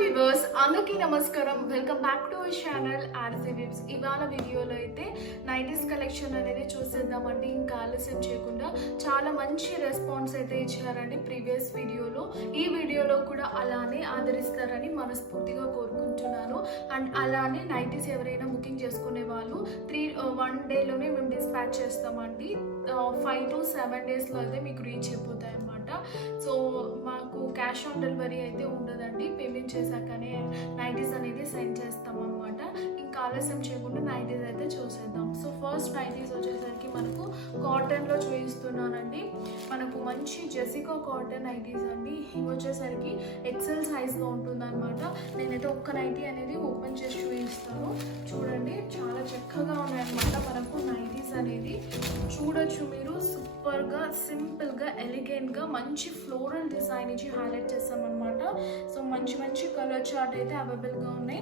Viewers అందరికీ నమస్కారం. Welcome back to our channel RC vibes. ఇవాళ వీడియోలో అయితే 90s కలెక్షన్ అనేది చూసేద్దామండి. ఇంకా ఆలస్యం చేయకుండా చాలా మంచి రెస్పాన్స్ అయితే ఇచ్చారండి ప్రీవియస్ వీడియోలో. ఈ వీడియోలో కూడా అలానే ఆదరిస్తారని మనస్ఫూర్తిగా కోరుకుంటున్నాను. అండ్ అలానే 90s ఎవరైనా బుకింగ్ చేసుకునే వాళ్ళు 1 డేలోనే మేము డిస్పాచ్ చేస్తామండి. 5 to 7 డేస్లో అయితే మీకు రీచ్ అయిపోతాయి అన్నమాట. సో మాకు క్యాష్ ఆన్ డెలివరీ అయితే ఉండదండి. పేమెంట్ చేశాకనే 90s అనేది సెండ్ చేస్తాం అన్నమాట. ఇంకా ఆలస్యం చేయకుండా 90s అయితే చూసేద్దాం. సో ఫస్ట్ 90s వచ్చేసరికి మనకు కాటన్లో చూపిస్తున్నానండి. మనకు మంచి జెసికా కాటన్ 90s అండి. ఇవి వచ్చేసరికి ఎక్సెల్ సైజ్లో ఉంటుందన్నమాట. నేనైతే ఒక్క 90 అనేది ఓపెన్ చేసి చూపిస్తాను. చూడండి, చాలా చక్కగా ఉన్నాయన్నమాట. మనకు 90s అనేది చూడొచ్చు మీరు. సూపర్గా, సింపుల్గా, ఎలిగెంట్గా మంచి ఫ్లోరల్ డిజైన్ ఇచ్చి హైలైట్ చేస్తామన్నమాట. సో మంచి మంచి కలర్ చార్ట్ అయితే అవైలబుల్గా ఉన్నాయి.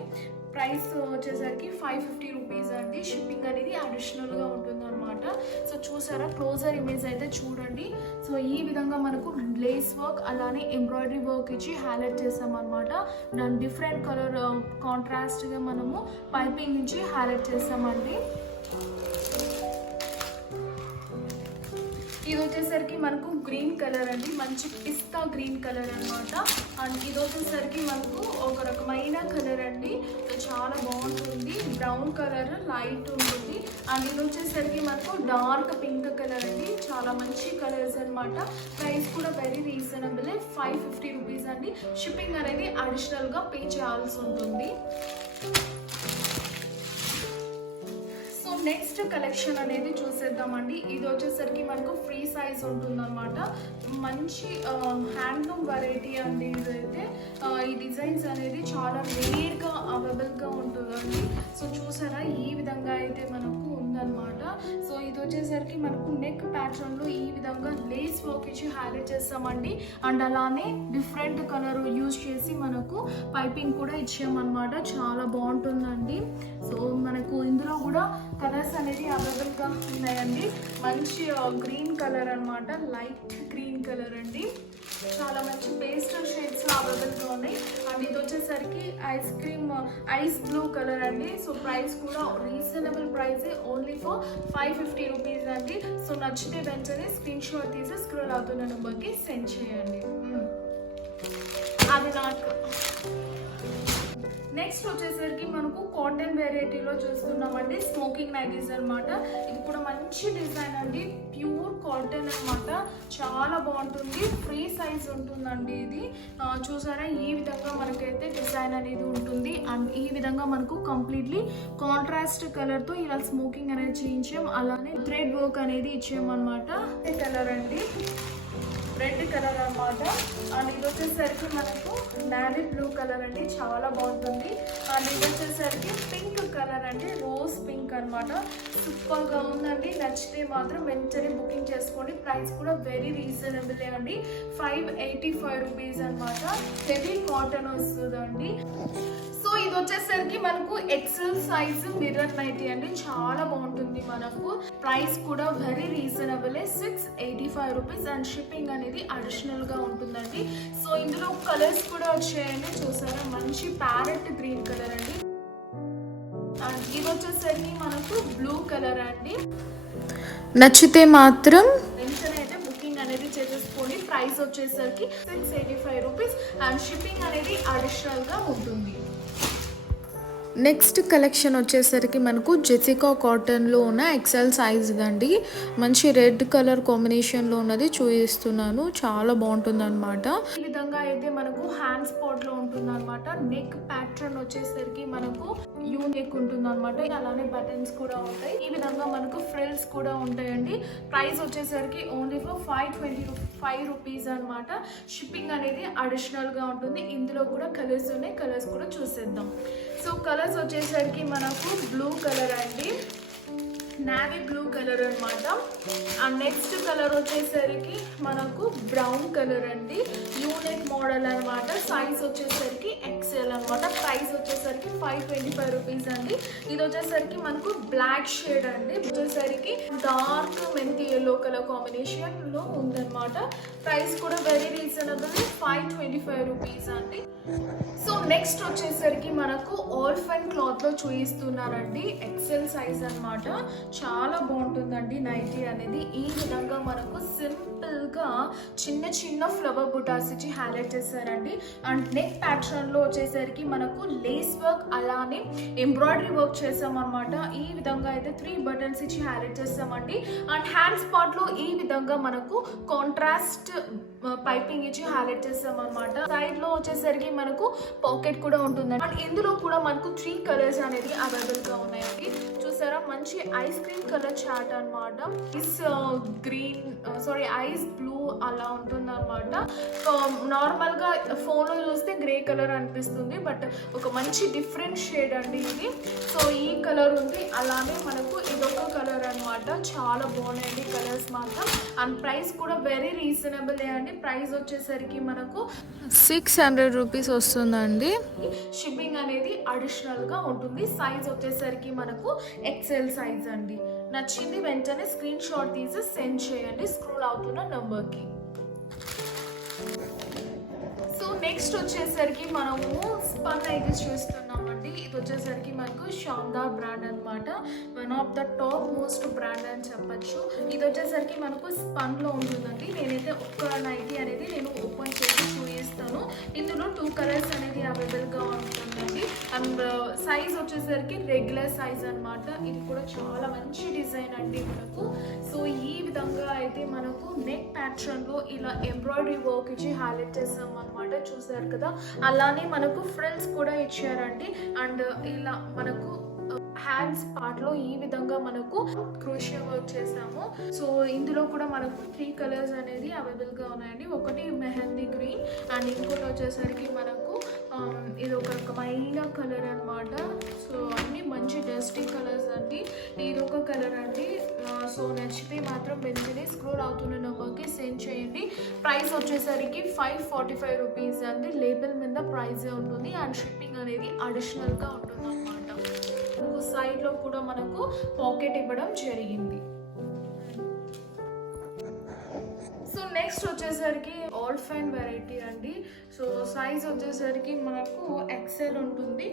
ప్రైస్ వచ్చేసరికి 550 రూపీస్ అండి. షిప్పింగ్ అనేది అడిషనల్గా ఉంటుందన్నమాట. సో చూసారా, క్లోజర్ ఇమేజ్ అయితే చూడండి. సో ఈ విధంగా మనకు లేస్ వర్క్ అలానే ఎంబ్రాయిడరీ వర్క్ ఇచ్చి హైలైట్ చేస్తామన్నమాట. దాని డిఫరెంట్ కలర్ కాంట్రాస్ట్గా మనము పైపింగ్ నుంచి హైలైట్ చేస్తామండి. ఇది వచ్చేసరికి మనకు గ్రీన్ కలర్ అండి, మంచి పిస్తా గ్రీన్ కలర్ అనమాట. అండ్ ఇది వచ్చేసరికి మనకు ఒక రకమైన కలర్ అండి, చాలా బాగుంటుంది. బ్రౌన్ కలర్ లైట్ ఉంటుంది. అండ్ ఇది వచ్చేసరికి మనకు డార్క్ పింక్ కలర్ అండి, చాలా మంచి కలర్స్ అనమాట. ప్రైస్ కూడా వెరీ రీజనబుల్, 550 రూపీస్ అండి. షిప్పింగ్ అనేది అడిషనల్గా పే చేయాల్సి ఉంటుంది. నెక్స్ట్ కలెక్షన్ అనేది చూసేద్దామండి. ఇది వచ్చేసరికి మనకు ఫ్రీ సైజ్ ఉంటుందన్నమాట. మంచి హ్యాండ్లూమ్ వెరైటీ అండి. ఇదైతే ఈ డిజైన్స్ అనేది చాలా రేర్గా అవైలబుల్గా ఉంటుందండి. సో చూసారా, ఈ విధంగా అయితే మనకు ఉందన్నమాట. సో ఇది వచ్చేసరికి మనకు నెక్ ప్యాటర్న్లో ఈ విధంగా లేస్ వర్క్ ఇచ్చి హైలైట్ చేస్తామండి. అండ్ అలానే డిఫరెంట్ కలర్ యూజ్ చేసి మనకు పైపింగ్ కూడా ఇచ్చామన్నమాట. చాలా బాగుంటుందండి. సో మనకు ఇందులో కూడా కలర్స్ అనేది అవైలబుల్గా ఉన్నాయండి. మంచి గ్రీన్ కలర్ అనమాట, లైట్ గ్రీన్ కలర్ అండి. చాలా మంచి పేస్టల్ షేడ్స్ అవైలబుల్గా ఉన్నాయి. అండ్ ఇది వచ్చేసరికి ఐస్ బ్లూ కలర్ అండి. సో ప్రైస్ కూడా reasonable price, only for 550 rupees అండి. సో నచ్చితే వెంటనే స్క్రీన్ షాట్ తీసి స్క్రోల్ అవుతున్న నెంబర్కి సెండ్ చేయండి. అది నాకు నెక్స్ట్ వచ్చేసరికి మనకు కాటన్ వెరైటీలో చూస్తున్నామండి. స్మోకింగ్ 90s అనమాట. ఇది కూడా మంచి డిజైన్ అండి, ప్యూర్ కాటన్ అనమాట. చాలా బాగుంటుంది. ఫ్రీ సైజ్ ఉంటుందండి. ఇది చూసారా, ఈ విధంగా మనకైతే డిజైన్ అనేది ఉంటుంది. అండ్ ఈ విధంగా మనకు కంప్లీట్లీ కాంట్రాస్ట్ కలర్తో ఇలా స్మోకింగ్ అనేది చేయించాం. అలానే థ్రెడ్ వర్క్ అనేది ఇచ్చామన్నమాట. కలర్ అండి, రెడ్ కలర్ అనమాట. అండ్ ఇది వచ్చేసరికి మనకు నేవీ బ్లూ కలర్ అండి, చాలా బాగుంటుంది. అండ్ ఇది వచ్చేసరికి పింక్ కలర్ అండి, రోజ్ పింక్ అనమాట. సూపర్గా ఉందండి. నచ్చితే మాత్రం వెంటనే బుకింగ్ చేసుకోండి. ప్రైస్ కూడా వెరీ రీజనబుల్ అండి, 585 రూపీస్ అనమాట. హెవీ కాటన్ వస్తుందండి. సో ఇది వచ్చేసరికి మనకు ఎక్సెల్ సైజ్ మిర్రర్ నైటీ అండి, చాలా బాగుంటుంది మనకు. ప్రైస్ కూడా very reasonable, 685 rupees. And shipping అనేది అడిషనల్గా ఉంటుందండి. సో ఇందులో కలర్స్ కూడా వచ్చాయండి. చూసారా, మంచి ప్యారెట్ గ్రీన్ కలర్ అండి. అండ్ ఇది వచ్చేసరికి మనకు బ్లూ కలర్ అండి. నచ్చితే మాత్రం వెంటనే అయితే బుకింగ్ అనేది చేసేసుకోండి. ప్రైస్ వచ్చేసరికి 685 రూపీస్. అండ్ షిప్పింగ్ అనేది అడిషనల్గా ఉంటుంది. నెక్స్ట్ కలెక్షన్ వచ్చేసరికి మనకు జెసికా కాటన్లో ఉన్న ఎక్సెల్ సైజ్ అండి. మంచి రెడ్ కలర్ కాంబినేషన్లో ఉన్నది చూపిస్తున్నాను. చాలా బాగుంటుంది అనమాట. ఈ విధంగా అయితే మనకు హ్యాండ్ స్పాట్ లో ఉంటుంది అనమాట. నెక్ ప్యాటర్న్ వచ్చేసరికి మనకు యూ నెక్ ఉంటుంది అనమాట. అలానే బటన్స్ కూడా ఉంటాయి. ఈ విధంగా మనకు ఫ్రిల్స్ కూడా ఉంటాయండి. ప్రైస్ వచ్చేసరికి ఓన్లీ ఫర్ 525 రూపీస్ అనమాట. షిప్పింగ్ అనేది అడిషనల్ గా ఉంటుంది. ఇందులో కూడా కలర్స్ ఉన్నాయి, కలర్స్ కూడా చూసేద్దాం. సో కలర్స్ వచ్చేసరికి మనకు బ్లూ కలర్ అండి, నేవీ బ్లూ కలర్ అనమాట. అండ్ నెక్స్ట్ కలర్ వచ్చేసరికి మనకు బ్రౌన్ కలర్ అండి, యూనిక్ మోడల్ అనమాట. సైజ్ వచ్చేసరికి ఎక్సెల్ అనమాట. ప్రైస్ వచ్చేసరికి 525 రూపీస్ అండి. ఇది వచ్చేసరికి మనకు బ్లాక్ షేడ్ అండి, వచ్చేసరికి డార్క్ మెంతి ఎల్లో కలర్ కాంబినేషన్ లో ఉందన్నమాట. ప్రైస్ కూడా వెరీ రీజనబుల్, 525 రూపీస్ అండి. సో నెక్స్ట్ వచ్చేసరికి మనకు ఆర్ఫన్ క్లాత్ లో చూపిస్తున్నారండి. ఎక్సెల్ సైజ్ అన్నమాట. చాలా బాగుంటుందండి నైటీ అనేది. ఈ విధంగా మనకు సింపుల్ గా చిన్న చిన్న ఫ్లవర్ బుటాస్ ఇచ్చి హైలైట్ చేశారండి. అండ్ నెక్ ప్యాటర్న్ లో వచ్చేసరికి మనకు లేస్ వర్క్ అలానే ఎంబ్రాయిడరీ వర్క్ చేసామన్నమాట. ఈ విధంగా అయితే 3 బటన్స్ ఇచ్చి హైలైట్ చేస్తామండి. అండ్ హ్యాండ్స్ పార్ట్ లో ఈ విధంగా మనకు కాంట్రాస్ట్ పైపింగ్ ఇచ్చి హైలైట్ చేస్తామన్నమాట. సైడ్ లో వచ్చేసరికి మనకు పాకెట్ కూడా ఉంటుందండి. అండ్ ఇందులో కూడా మనకు 3 కలర్స్ అనేది అవైలబుల్ గా ఉన్నాయండి. చూసారా, మంచి ఐస్ క్రీమ్ కలర్ చాట్ అనమాట. ఐస్ బ్లూ అలా ఉంటుంది అనమాట. నార్మల్ గా ఫోన్ లో చూస్తే గ్రే కలర్ అనిపిస్తుంది, బట్ ఒక మంచి డిఫరెంట్ షేడ్ అండి ఇది. సో ఈ కలర్ ఉంది, అలానే మనకు ఇదొక కలర్ అనమాట. చాలా బాగున్నాయండి కలర్స్ మాత్రం. అండ్ ప్రైస్ కూడా వెరీ రీజనబుల్ అండి. ప్రైస్ వచ్చేసరికి మనకు 600 రూపీస్ వస్తుందండి. షిప్పింగ్ అనేది అడిషనల్ గా ఉంటుంది. సైజ్ వచ్చేసరికి మనకు ఎక్సెల్ సైజ్ అండి. నచ్చింది వెంటనే స్క్రీన్ షాట్ తీసి సెండ్ చేయండి స్క్రోల్ అవుతున్న నంబర్కి. సో నెక్స్ట్ వచ్చేసరికి మనము స్పన్ అయితే చూస్తున్నామండి. ఇది వచ్చేసరికి మనకు శాందార్ బ్రాండ్ అనమాట. One of the top most brand అని చెప్పచ్చు. ఇది వచ్చేసరికి మనకు స్పన్ లో ఉంటుందండి. నేనైతే ఒక్క నైటీ అనేది నేను ఓపెన్ చేసి చూపిస్తాను. ఇందులో 2 కలర్స్ అనేది అవైలబుల్ గా ఉంటుందండి. అండ్ సైజ్ వచ్చేసరికి రెగ్యులర్ సైజ్ అనమాట. ఇది కూడా చాలా మంచి డిజైన్ అండి మనకు. సో ఈ విధంగా అయితే మనకు నెక్ ప్యాటర్న్ లో ఇలా ఎంబ్రాయిడరీ వర్క్ ఇచ్చి హైలైట్ చేస్తాం అనమాట. చూసారు కదా, అలానే మనకు ఫ్రిల్స్ కూడా ఇచ్చారండి. అండ్ ఇలా మనకు హ్యాండ్స్ పార్ట్ లో ఈ విధంగా మనకు క్రోషియా వర్క్ చేసాము. సో ఇందులో కూడా మనకు 3 కలర్స్ అనేది అవైలబుల్ గా ఉన్నాయండి. ఒకటి మెహందీ గ్రీన్ అండ్ ఇంకోటి వచ్చేసరికి మనకు ఇది ఒక రకమైన కలర్ అనమాట. సో అన్ని మంచి డస్టీ కలర్స్ అండి. ఇది ఒక కలర్ అండి. సో నచ్చితే మాత్రం వెంటనే స్క్రోల్ అవుతున్న నెంబర్కి సెండ్ చేయండి. ప్రైస్ వచ్చేసరికి 545 రూపీస్ అండి. లేబుల్ మీద ప్రైస్ ఉంటుంది. అండ్ షిప్పింగ్ అనేది అడిషనల్ గా ఉంటుంది అనమాట. సైడ్ లో కూడా మనకు పాకెట్ ఇవ్వడం జరిగింది. సో నెక్స్ట్ వచ్చేసరికి ఆల్ఫైన్ వెరైటీ అండి. సో సైజ్ వచ్చేసరికి మనకు ఎక్సెల్ ఉంటుంది.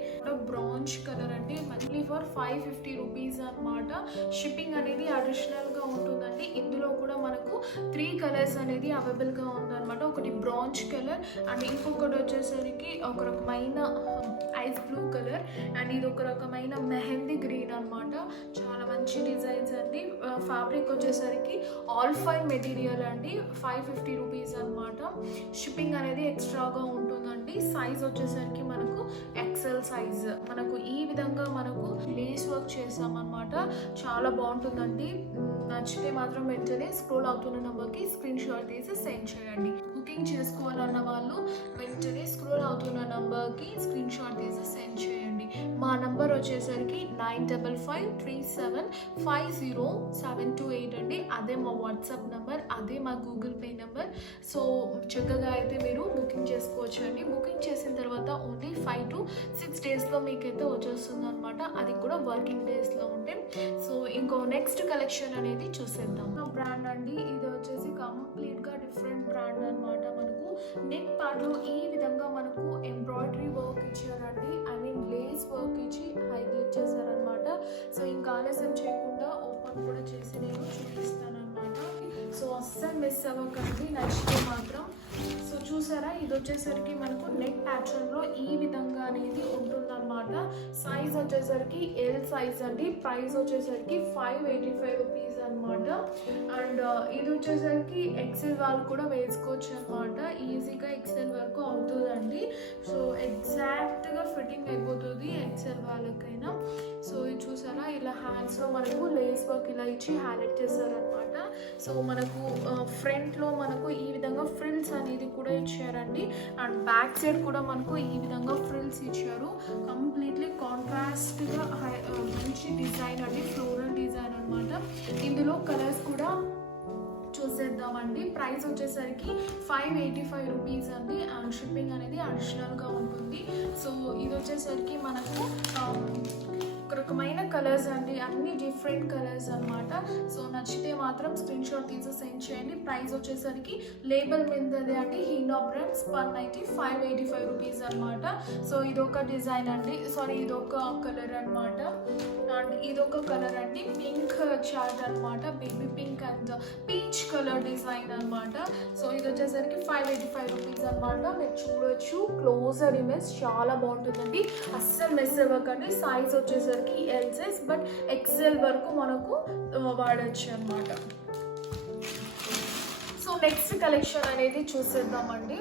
బ్రాంజ్ కలర్ అండి. మళ్ళీ ఫర్ 550 రూపీస్ అనమాట. షిప్పింగ్ అనేది అడిషనల్ గా ఉంటుందండి. ఇందులో కూడా మనకు 3 కలర్స్ అనేది అవైలబుల్ గా ఉందన్నమాట. ఒకటి బ్రాంజ్ కలర్ అండ్ ఇంకొకటి వచ్చేసరికి ఒక రకమైన ఐస్ బ్లూ కలర్ అండ్ ఇది ఒక రకమైన మెహందీ గ్రీన్ అనమాట. చాలా మంచి డిజైన్స్ అండి. ఫ్యాబ్రిక్ వచ్చేసరికి ఆల్ఫైన్ మెటీరియల్ అండి. 550 రూపీస్ అనమాట. షిప్పింగ్ అనేది ఎక్స్ట్రాగా ఉంటుందండి. సైజ్ వచ్చేసరికి మనకు ఎక్సెల్ సైజ్. మనకు ఈ విధంగా మనకు లేస్ వర్క్ చేసామన్నమాట. చాలా బాగుంటుందండి. నచ్చితే మాత్రం వెంటనే స్క్రోల్ అవుతున్న నెంబర్కి స్క్రీన్ షాట్ తీసి సెండ్ చేయండి. బుకింగ్ చేసుకోవాలన్న వాళ్ళు వెంటనే స్క్రోల్ అవుతున్న నెంబర్కి స్క్రీన్ షాట్ తీసి సెండ్ చేయండి. మా నంబర్ వచ్చేసరికి 9553750728 అండి. అదే మా వాట్సాప్ నెంబర్, అదే మా గూగుల్ పే నెంబర్. సో చక్కగా అయితే మీరు బుకింగ్ చేసుకోవచ్చు అండి. బుకింగ్ చేసిన తర్వాత ఓన్లీ 5 to 6 డేస్లో మీకైతే వచ్చేస్తుంది అనమాట. అది కూడా వర్కింగ్ డేస్లో ఉంటే. సో ఇంకో నెక్స్ట్ కలెక్షన్ అనేది చూసేద్దాం. బ్రాండ్ అండి. ఇది వచ్చేసి కంప్లీట్గా డిఫరెంట్ బ్రాండ్ అనమాట. మనకు నెక్ పార్ట్లో ఈ విధంగా మనకు ఎంబ్రాయిడరీ వర్క్ ఇచ్చారండి. లేస్ వర్క్ ఇచ్చి హైలైట్ చేశారనమాట. సో ఇంకా ఆలస్యం చేయకుండా ఓపెన్ కూడా చేసి నేను చూపిస్తాను అనమాట. సో అస్సలు మిస్ అవ్వకండి నచ్చితే మాత్రం. సో చూసారా, ఇది వచ్చేసరికి మనకు నెక్ ప్యాటర్న్లో ఈ విధంగా అనేది ఉంటుందన్నమాట. సైజ్ వచ్చేసరికి ఎల్ సైజ్ అండి. ప్రైస్ వచ్చేసరికి 585 రూపీస్ అనమాట. అండ్ ఇది వచ్చేసరికి ఎక్సెల్ వాళ్ళు కూడా వేసుకోవచ్చు అనమాట. ఈజీగా ఎక్సెల్ వరకు అవుతుందండి. సో ఎగ్జాక్ట్గా ఫిట్టింగ్ అయిపోతుంది ఎక్సెల్ వాళ్ళకైనా. సో ఇది చూసారా, ఇలా హ్యాండ్స్లో మనకు లేస్ వర్క్ ఇలా ఇచ్చి హైలైట్ చేస్తారనమాట. సో మనకు ఫ్రంట్లో మనకు ఈ విధంగా ఫ్రిల్స్ అనేది కూడా ఇచ్చారండి. అండ్ బ్యాక్ సైడ్ కూడా మనకు ఈ విధంగా ఫ్రిల్స్ ఇచ్చారు. కంప్లీట్లీ కాంట్రాస్ట్గా మంచి డిజైన్ అండి. ఫ్లోరల్ డిజైన్ అనమాట. ఇందులో కలర్స్ కూడా చూసేద్దామండి. ప్రైస్ వచ్చేసరికి 585 రూపీస్ అండి. అండ్ షిప్పింగ్ అనేది అడిషనల్గా ఉంటుంది. సో ఇది వచ్చేసరికి మనకు ఒక రకమైన కలర్స్ అండి, అన్ని డిఫరెంట్ కలర్స్ అన్నమాట. సో నచ్చితే మాత్రం స్క్రీన్ షాట్ తీసి సెండ్ చేయండి. ప్రైస్ వచ్చేసరికి లేబుల్ మీదదే అండి, Heena brands per nighty 585 rupees అనమాట. సో ఇదొక డిజైన్ అండి, సారీ ఇదొక కలర్ అనమాట. అండ్ ఇదొక కలర్ అండి, పింక్ చార్ట్ అనమాట, baby pink and peach colour design అనమాట. సో ఇది వచ్చేసరికి 585 రూపీస్ అనమాట. మీరు చూడొచ్చు క్లోజర్ ఇమేజ్, చాలా బాగుంటుందండి, అస్సలు మిస్ అవ్వకండి. సైజ్ వచ్చేసరికి ఎల్ సైజ్, బట్ ఎక్సెల్ వరకు మనకు వాడచ్చు అనమాట. సో నెక్స్ట్ కలెక్షన్ అనేది చూసేద్దామండి.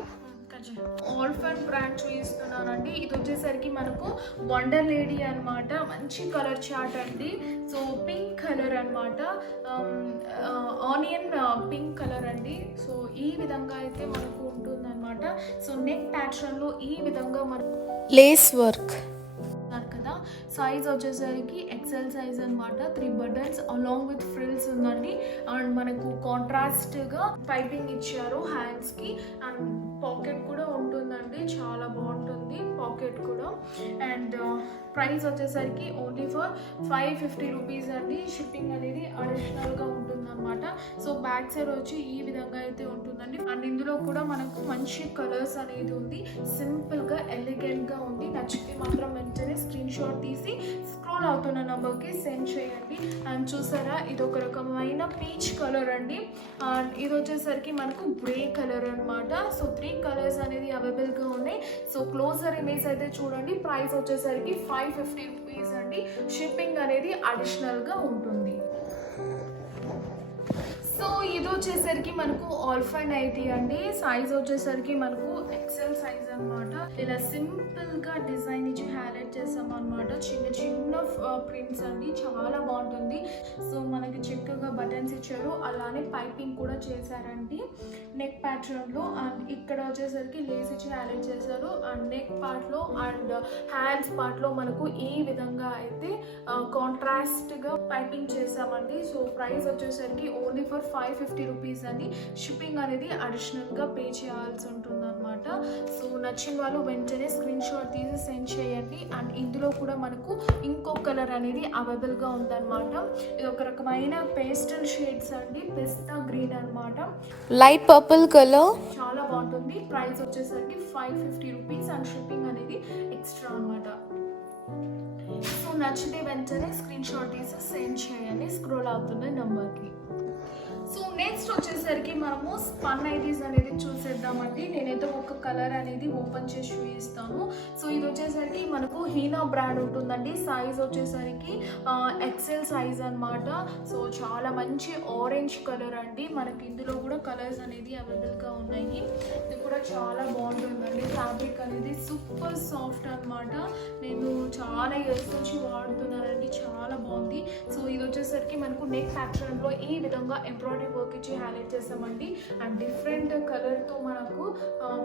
ఆల్ఫన్ బ్రాండ్ చూపిస్తున్నానండి. ఇది వచ్చేసరికి మనకు వండర్ లేడీ అనమాట, మంచి కలర్ చార్ట్ అండి. సో పింక్ కలర్ అనమాట, ఆనియన్ పింక్ కలర్ అండి. సో ఈ విధంగా అయితే మనకు ఉంటుందన్నమాట. సో నెక్ ప్యాటర్న్లో ఈ విధంగా మనకు లేస్ వర్క్ కదా. సైజ్ వచ్చేసరికి ఎక్సెల్ సైజ్ అనమాట, 3 బటన్స్ అలాంగ్ విత్ ఫ్రిల్స్ ఉందండి. అండ్ మనకు కాంట్రాస్ట్గా పైపింగ్ ఇచ్చారు హ్యాండ్స్కి, అండ్ పాకెట్ కూడా ఉంటుందండి, చాలా బాగుంటుంది పాకెట్ కూడా. అండ్ ప్రైస్ వచ్చేసరికి ఓన్లీ ఫర్ 550 రూపీస్ అండి. షిప్పింగ్ అనేది అడిషనల్గా ఉంటుందన్నమాట. సో బ్యాక్ సైడ్ వచ్చి ఈ విధంగా అయితే ఉంటుందండి. అండ్ ఇందులో కూడా మనకు మంచి కలర్స్ అనేది ఉంది, సింపుల్గా ఎలిగెంట్గా ఉంది. నచ్చితే మాత్రం వెంటనే స్క్రీన్ షాట్ తీసి స్క్రోల్ అవుతున్న నెంబర్కి సెండ్ చేయండి. అండ్ చూసారా, ఇది ఒక రకమైన పీచ్ కలర్ అండి. అండ్ ఇది వచ్చేసరికి మనకు గ్రే కలర్ అనమాట. సో 3 కలర్స్ అనేది అవైలబుల్గా ఉన్నాయి. సో క్లోజర్ ఇమేజ్ అయితే చూడండి. ప్రైస్ వచ్చేసరికి 550 రూపీస్ అండి. షిప్పింగ్ అనేది అడిషనల్గా ఉంటుంది. సో ఇది వచ్చేసరికి మనకు ఆల్ఫన్ నైటీ అండి. సైజ్ వచ్చేసరికి మనకు ఎక్సెల్ సైజ్ అనమాట. ఇలా సింపుల్గా డిజైన్ ఇచ్చి హైలైట్ చేసాం అనమాట, చిన్న చిన్న ప్రింట్స్ అండి, చాలా బాగుంటుంది. సో మనకి చక్కగా బటన్స్ ఇచ్చారు, అలానే పైపింగ్ కూడా చేశారండి నెక్ ప్యాటర్న్లో. అండ్ ఇక్కడ వచ్చేసరికి లేస్ ఇచ్చి హైలైట్ చేశారు. అండ్ నెక్ పార్ట్లో అండ్ హ్యాండ్స్ పార్ట్లో మనకు ఈ విధంగా అయితే కాంట్రాస్ట్గా పైపింగ్ చేసామండి. సో ప్రైస్ వచ్చేసరికి ఓన్లీ ఫర్ 550 రూపీస్ అండి. షిప్పింగ్ అనేది అడిషనల్గా పే చేయాల్సి ఉంటుంది అనమాట. సో నచ్చిన వాళ్ళు వెంటనే స్క్రీన్ షాట్ తీసి సెండ్ చేయండి. అండ్ ఇందులో కూడా మనకు ఇంకో కలర్ అనేది అవైలబుల్గా ఉందన్నమాట. ఇది ఒక రకమైన పేస్టల్ షేడ్స్ అండి, పిస్తా గ్రీన్ అనమాట, లైట్ పర్పుల్ కలర్, చాలా బాగుంటుంది. ప్రైస్ వచ్చేసరికి 550 రూపీస్ అండ్ షిప్పింగ్ అనేది ఎక్స్ట్రా అనమాట. సో నచ్చితే వెంటనే స్క్రీన్ షాట్ తీసి సెండ్ చేయండి స్క్రోల్ అవుతున్న నెంబర్కి. సో నెక్స్ట్ వచ్చేసరికి మనము స్పన్ నైటీస్ అనేది చూసేద్దామండి. నేనైతే ఒక కలర్ అనేది ఓపెన్ చేసి చూపిస్తాను. సో ఇది వచ్చేసరికి మనకు హీనా బ్రాండ్ ఉంటుందండి. సైజ్ వచ్చేసరికి ఎక్సెల్ సైజ్ అనమాట. సో చాలా మంచి ఆరెంజ్ కలర్ అండి. మనకి ఇందులో కూడా కలర్స్ అనేది అవైలబుల్గా ఉన్నాయి. ఇది కూడా చాలా బాగుంటుందండి. ఫ్యాబ్రిక్ అనేది సూపర్ సాఫ్ట్ అనమాట. నేను చాలా ఇయర్స్ నుంచి వాడుతున్నానండి, చాలా బాగుంది. సో ఇది వచ్చేసరికి మనకు నెక్ ప్యాటర్న్లో ఈ విధంగా ఎంబ్రాయిడరీ వర్క్ ఇచ్చి హైలైట్ చేసామండి. అండ్ డిఫరెంట్ కలర్తో మనకు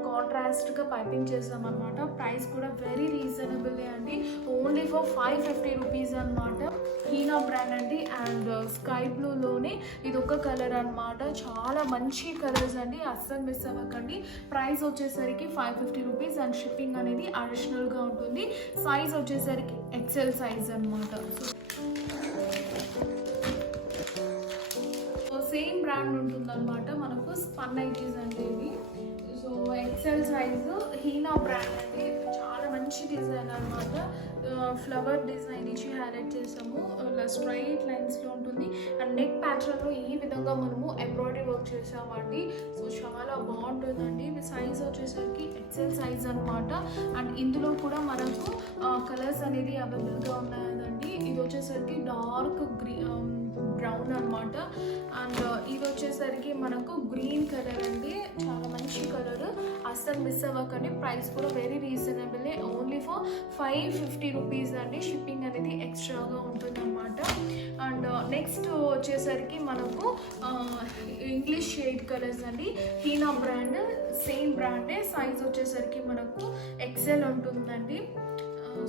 కాంట్రాస్ట్గా పైపింగ్ చేసామన్నమాట. ప్రైస్ కూడా వెరీ రీజనబుల్ అండి, ఓన్లీ ఫర్ 550 రూపీస్ అనమాట. హీనా బ్రాండ్ అండి. అండ్ స్కై బ్లూలోనే ఇది ఒక కలర్ అనమాట, చాలా మంచి కలర్స్ అండి, అస్సలు మిస్ అవ్వకండి. ప్రైస్ వచ్చేసరికి 550 రూపీస్ అండ్ షిప్పింగ్ అనేది అడిషనల్గా ఉంటుంది. సైజ్ వచ్చేసరికి ఎక్సెల్ సైజ్ అనమాట. సేమ్ బ్రాండ్ ఉంటుందన్నమాట మనకు స్పన్ నైటీస్ అంటే ఇవి. So XL size Heena brand అండి, చాలా మంచి డిజైన్ అనమాట. ఫ్లవర్ డిజైన్ ఇచ్చి హైలైట్ చేసాము, ఇలా స్ట్రైట్ లైన్స్లో ఉంటుంది. అండ్ నెక్ ప్యాటర్న్లో ఈ విధంగా మనము ఎంబ్రాయిడరీ వర్క్ చేసామండి. సో చాలా బాగుంటుందండి. సైజ్ వచ్చేసరికి ఎక్సెల్ సైజ్ అనమాట. అండ్ ఇందులో కూడా మనకు కలర్స్ అనేది అవైలబుల్గా ఉన్నాయండి. ఇది వచ్చేసరికి డార్క్ బ్రౌన్ అనమాట. అండ్ ఇది వచ్చేసరికి మనకు గ్రీన్ కలర్ అండి, చాలా మంచి కలర్, అస్సలు మిస్ అవ్వకండి. ప్రైస్ కూడా very reasonable, only for 550 rupees అండి. షిప్పింగ్ అనేది ఎక్స్ట్రాగా ఉంటుంది అనమాట. అండ్ నెక్స్ట్ వచ్చేసరికి మనకు ఇంగ్లీష్ షేడ్ కలర్స్ అండి. హీనా బ్రాండ్, సేమ్ బ్రాండే. సైజ్ వచ్చేసరికి మనకు ఎక్సెల్ ఉంటుందండి.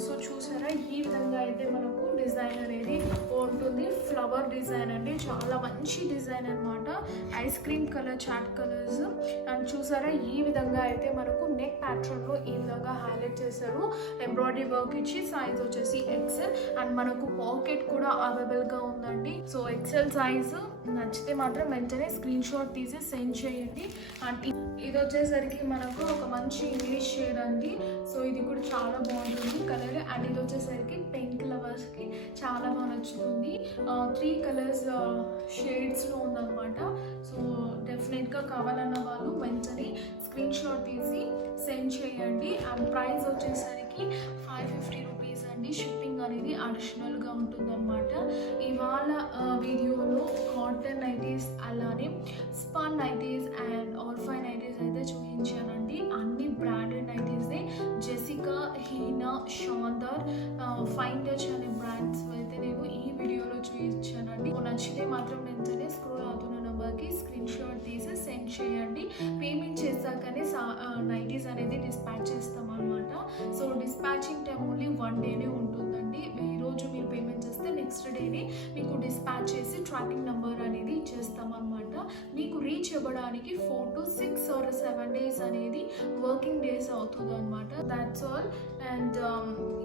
సో చూసారా ఈ విధంగా అయితే మనకు డిజైన్ అనేది ఉంటుంది. ఫ్లవర్ డిజైన్ అండి, చాలా మంచి డిజైన్ అనమాట. Ice cream colour, chart colours. And చూసారా ఈ విధంగా అయితే మనకు నెక్ ప్యాటర్న్లో ఈ విధంగా హైలైట్ చేశారు. ఎంబ్రాయిడరీ వర్క్ ఇచ్చి సైజ్ వచ్చేసి ఎక్సెల్. అండ్ మనకు పాకెట్ కూడా అవైలబుల్గా ఉందండి. సో ఎక్సెల్ సైజ్ నచ్చితే మాత్రం వెంటనే స్క్రీన్ షాట్ తీసి సెండ్ చేయండి. అండ్ ఇది వచ్చేసరికి మనకు ఒక మంచి ఇంగ్లీష్ షేడ్ అండి. సో ఇది కూడా చాలా బాగుంటుంది కలర్. అండ్ ఇది వచ్చేసరికి పింక్ లవర్స్కి చాలా బాగా నచ్చుతుంది. 3 కలర్స్ షేడ్స్లో ఉందన్నమాట. సో డెఫినెట్గా కావాలన్న వాళ్ళు వెంటనే స్క్రీన్ షాట్ తీసి సెండ్ చేయండి. అండ్ ప్రైస్ వచ్చేసరికి 550 రూపీస్ అండి. షిప్పింగ్ అనేది అడిషనల్గా ఉంటుందన్నమాట. ఇవాళ వీడియోలో కాటన్ నైటీస్, అలానే స్పన్ నైటీస్ అండ్ ఆల్ఫై నైటీస్ అయితే చూపించానండి. అన్ని బ్రాండెడ్ నైటీస్నే. Jessica, Heena, Shandar, fine touch అనే బ్రాండ్స్ అయితే నేను ఈ వీడియోలో చూపించానండి. నచ్చితే మాత్రం వెంటనే స్క్రోల్ అవుతున్న నెంబర్కి స్క్రీన్ షాట్ తీసి సెండ్ చేయండి. పేమెంట్ చేశాకనే నైటీస్ అనేది డిస్పాచ్ చేస్తాం అనమాట. సో డిస్పాచింగ్ టైం ఓన్లీ 1 డేనే ఉంటుందండి. ఈరోజు మీరు పేమెంట్ చేస్తే నెక్స్ట్ డేనే మీకు డిస్పాచ్ చేసి ట్రాకింగ్ నెంబర్ అనేది ఇచ్చేస్తాం అనమాట. మీకు రీచ్ అవ్వడానికి 4 to 6 or 7 డేస్ అనేది వర్కింగ్ డేస్ అవుతుంది అనమాట. That's all. అండ్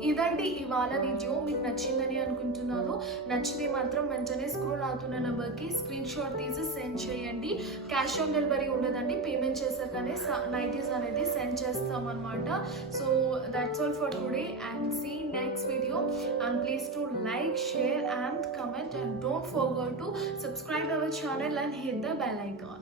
ఇదండి ఇవాళ వీడియో. మీకు నచ్చిందని అనుకుంటున్నాను. నచ్చితే మాత్రం వెంటనే స్క్రోల్ అవుతున్న నెంబర్కి స్క్రీన్ షాట్ తీసి సెండ్ చేయండి. క్యాష్ ఆన్ డెలివరీ ఉండదండి. పేమెంట్ చేశాకనే నైటీస్ అనేది సెండ్ చేస్తాం అనమాట. So that's all for today, and see next video. And please to like, share and comment, and don't forget to subscribe our channel and hit the bell icon.